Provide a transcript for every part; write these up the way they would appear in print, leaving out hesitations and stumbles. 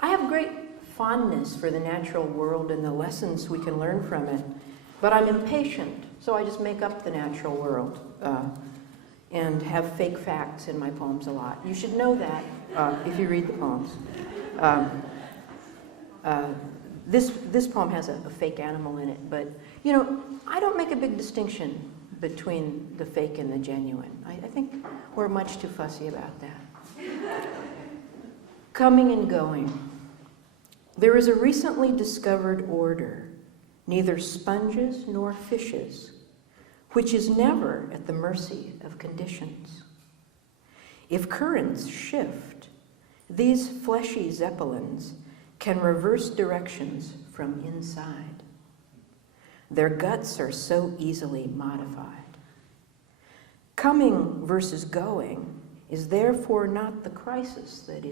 I have great fondness for the natural world and the lessons we can learn from it, but I'm impatient, so I just make up the natural world and have fake facts in my poems a lot. You should know that if you read the poems. This poem has a fake animal in it, but you know, I don't make a big distinction between the fake and the genuine. I think we're much too fussy about that. Coming and going. There is a recently discovered order, neither sponges nor fishes, which is never at the mercy of conditions. If currents shift, these fleshy zeppelins can reverse directions from inside. Their guts are so easily modified. Coming versus going is therefore not the crisis that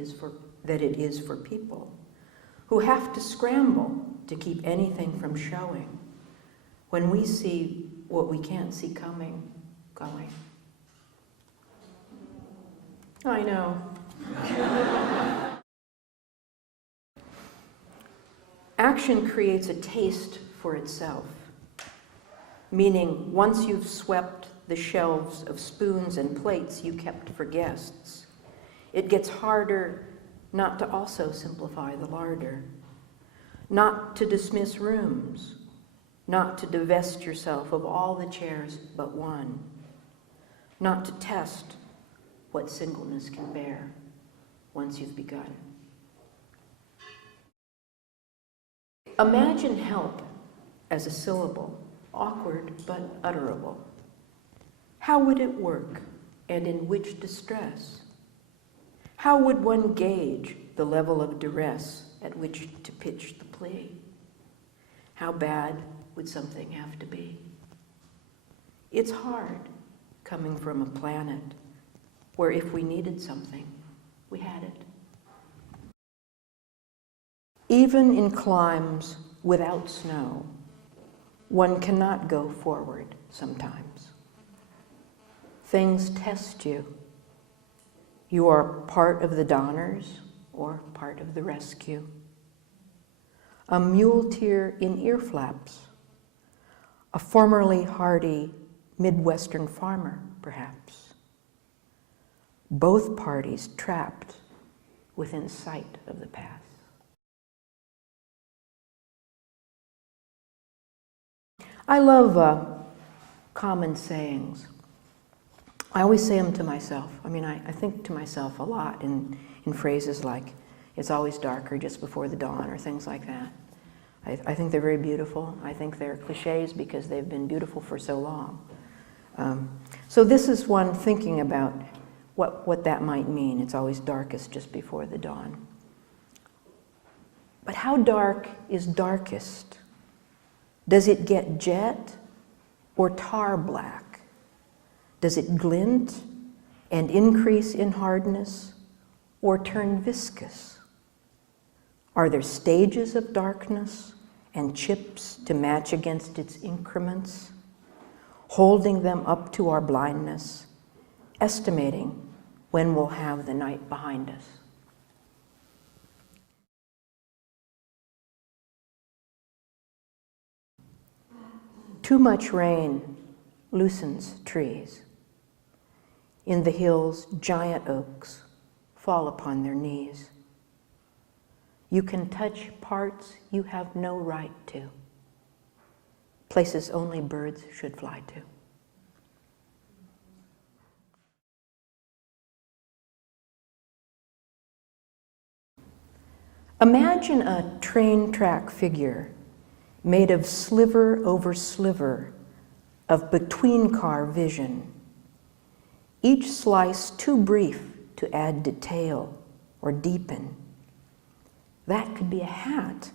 it is for people who have to scramble to keep anything from showing when we see what we can't see coming, going. I know. Action creates a taste for itself, meaning once you've swept the shelves of spoons and plates you kept for guests, it gets harder not to also simplify the larder, not to dismiss rooms, not to divest yourself of all the chairs but one, not to test what singleness can bear once you've begun. Imagine help as a syllable, awkward but utterable. How would it work, and in which distress? How would one gauge the level of duress at which to pitch the plea? How bad would something have to be? It's hard coming from a planet where if we needed something, we had it. Even in climbs without snow, one cannot go forward sometimes. Things test you. You are part of the Donners or part of the rescue. A muleteer in ear flaps, a formerly hardy Midwestern farmer, perhaps. Both parties trapped within sight of the path. I love common sayings. I always say them to myself. I mean, I think to myself a lot in phrases like, it's always darker just before the dawn, or things like that. I think they're very beautiful. I think they're cliches because they've been beautiful for so long. So this is one thinking about what that might mean. It's always darkest just before the dawn. But how dark is darkest? Does it get jet or tar black? Does it glint and increase in hardness or turn viscous? Are there stages of darkness and chips to match against its increments, holding them up to our blindness, estimating when we'll have the night behind us? Too much rain loosens trees. In the hills, giant oaks fall upon their knees. You can touch parts you have no right to, places only birds should fly to. Imagine a train track figure made of sliver over sliver of between-car vision, each slice too brief to add detail or deepen. That could be a hat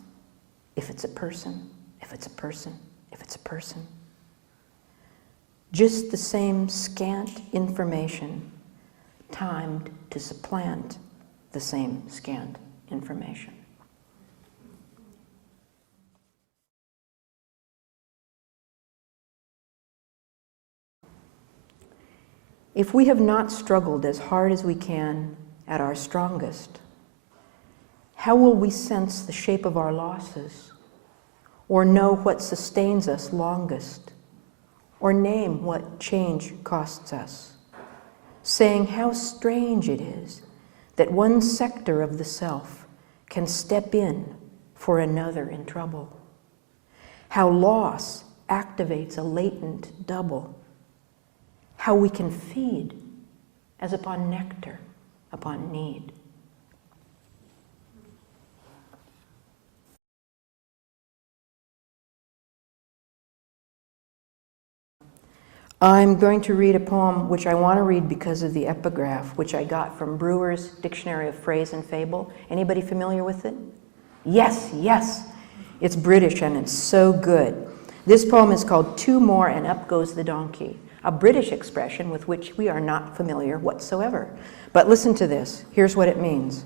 if it's a person, if it's a person, if it's a person. Just the same scant information timed to supplant the same scant information. If we have not struggled as hard as we can at our strongest, How will we sense the shape of our losses, or know what sustains us longest, or name what change costs us, saying how strange it is that one sector of the self can step in for another in trouble, how loss activates a latent double, how we can feed as upon nectar, upon need. I'm going to read a poem which I want to read because of the epigraph, which I got from Brewer's Dictionary of Phrase and Fable. Anybody familiar with it? Yes, yes. It's British and it's so good. This poem is called Two More and Up Goes the Donkey, a British expression with which we are not familiar whatsoever. But listen to this. Here's what it means.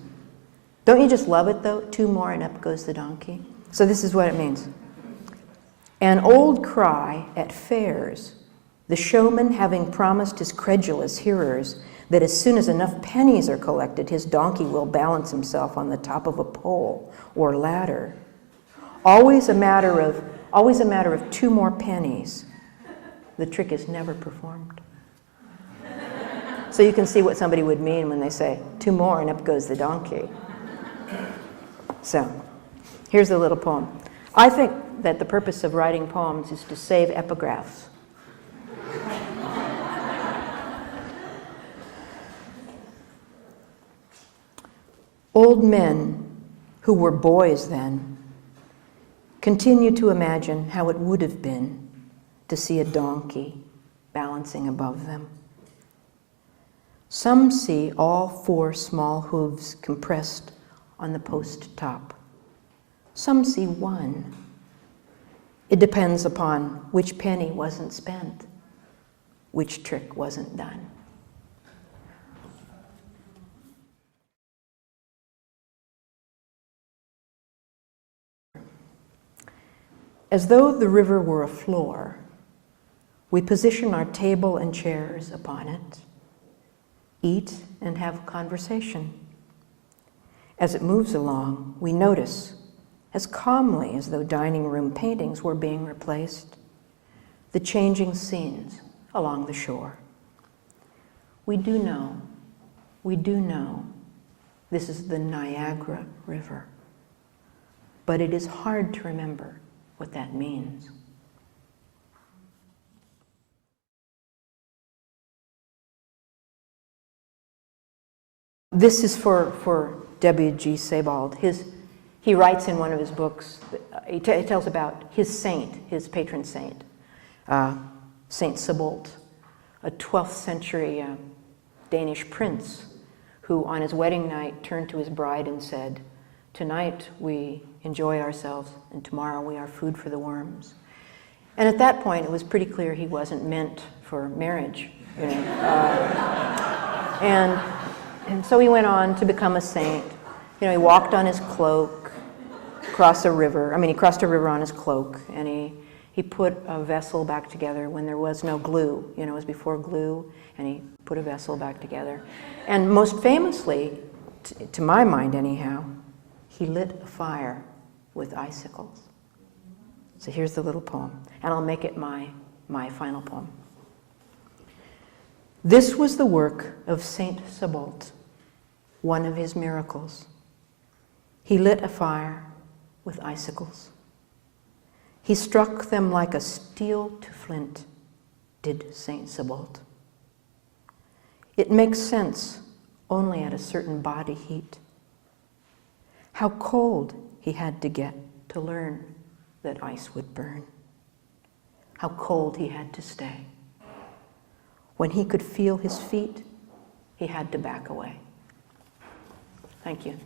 Don't you just love it, though? Two more and up goes the donkey. So this is what it means. An old cry at fairs, the showman having promised his credulous hearers that as soon as enough pennies are collected, his donkey will balance himself on the top of a pole or ladder. Always a matter of two more pennies. The trick is never performed. So you can see what somebody would mean when they say, two more and up goes the donkey. So, here's a little poem. I think that the purpose of writing poems is to save epigraphs. Old men who were boys then continue to imagine how it would have been to see a donkey balancing above them. Some see all four small hooves compressed on the post top. Some see one. It depends upon which penny wasn't spent, which trick wasn't done. As though the river were a floor, we position our table and chairs upon it, eat and have conversation. As it moves along, we notice, as calmly as though dining room paintings were being replaced, the changing scenes along the shore. We do know this is the Niagara River, but it is hard to remember what that means. This is for W.G. Sebald. He writes in one of his books, he tells about his saint, his patron saint, Saint Sebald, a 12th century Danish prince who on his wedding night turned to his bride and said, "Tonight we enjoy ourselves and tomorrow we are food for the worms." And at that point it was pretty clear he wasn't meant for marriage, you know. And so he went on to become a saint. You know, he walked on his cloak, across a river. I mean, he crossed a river on his cloak, and he put a vessel back together when there was no glue. You know, it was before glue, and he put a vessel back together. And most famously, to my mind anyhow, he lit a fire with icicles. So here's the little poem, and I'll make it my final poem. This was the work of Saint Sebald, one of his miracles. He lit a fire with icicles. He struck them like a steel to flint, did Saint Sebald. It makes sense only at a certain body heat. How cold he had to get to learn that ice would burn. How cold he had to stay. When he could feel his feet, he had to back away. Thank you.